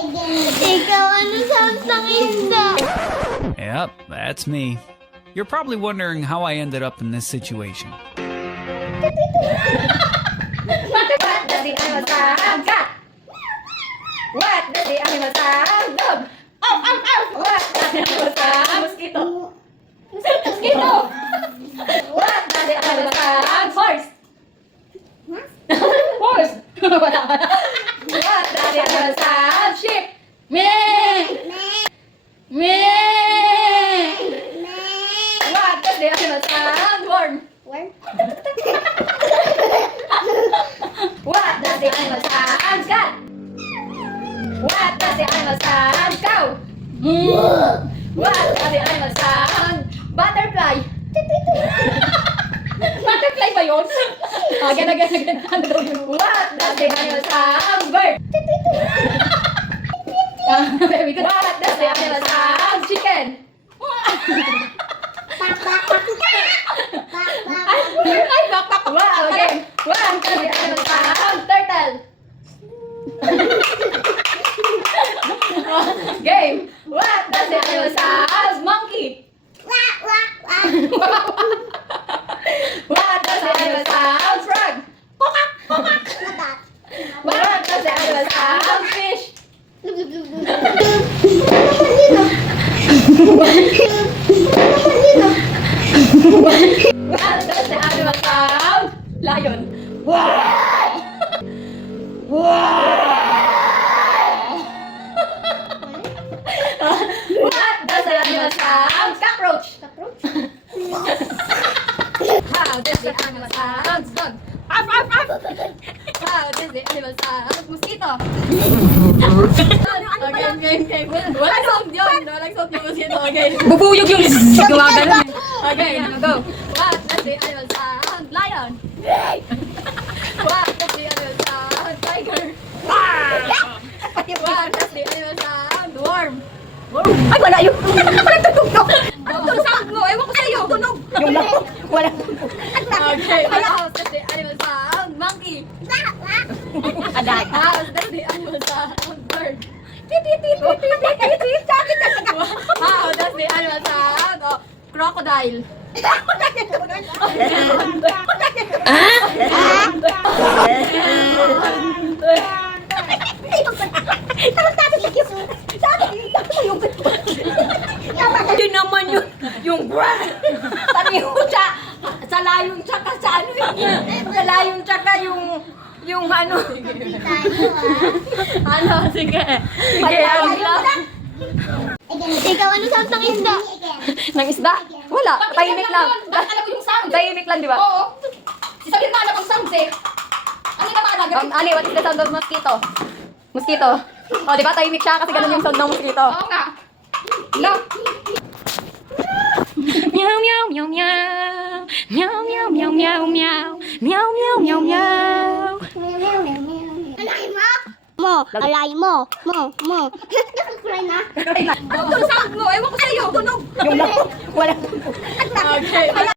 Ikaw, ano samsang isda? Yep, that's me. You're probably wondering how I ended up in this situation. What does the animal sound? Cat. What does the animal sound? Dog. What does the animal sound? Mosquito. Mosquito. What does the animal sound? Horse. Horse. What does the animal sound? Sheep. Meh. Meh. What does the animal sound? Worm. What does the animal sound? Cat. What does the animal sound? Cow. What does the animal sound? Butterfly. Butterfly ba yun? Again. Ano daw yun? What does the animal sound? Bird. Very good. What does the animal sound? Chicken. Ay, bakpak. Wow, okay. What does the animal sound? Turtle. Game. What does the animal sound? Monkey. What does the animal sound? Frog. What does the animal sound? Fish. What does the animal sound? Lion. What does the animal sound? Cockroach. How does the animal sound? Dog. How does the animal sound? Mosquito. Okay. Walang sound yun. Walang sound yung mosquito. Okay. Bubuyog yung gumagano. Okay, go. What does the animal sound? Lion. What does the animal sound? Tiger. What does the animal sound? Worm. Ay, wala yun. Walang tunog. Ano sound mo? Ewan ko sa'yo. Tunog. Yung lang. Walang Okay. How does the animal sound? Monkey. aday. How does the animal sound? Bird. How does the animal sound? Oh, crocodile. Hindi naman yung taniho sa layong tsaka sa ano sa layong tsaka yung ano. Ano? Sige. Ikaw, ano samsang isda? Nang isda? Wala. Tahimik lang. Bakit alam ko yung sound? Tahimik lang, di ba? Oo. Sabihin mo alam ang sound eh. Ano yung naman Ani, what is the sound of mosquito? Mosquito. Oh, di ba? Tahimik siya kasi ganun yung sound ng mosquito. Oo nga. No. Meow, meow, meow, meow. Meow, meow, meow, meow, meow. Meow, meow, meow, meow. Alay mo. Nakukulay na. Ano yung sound mo? Ewan ko sa'yo. Tunog. Yung lang. Walang Okay.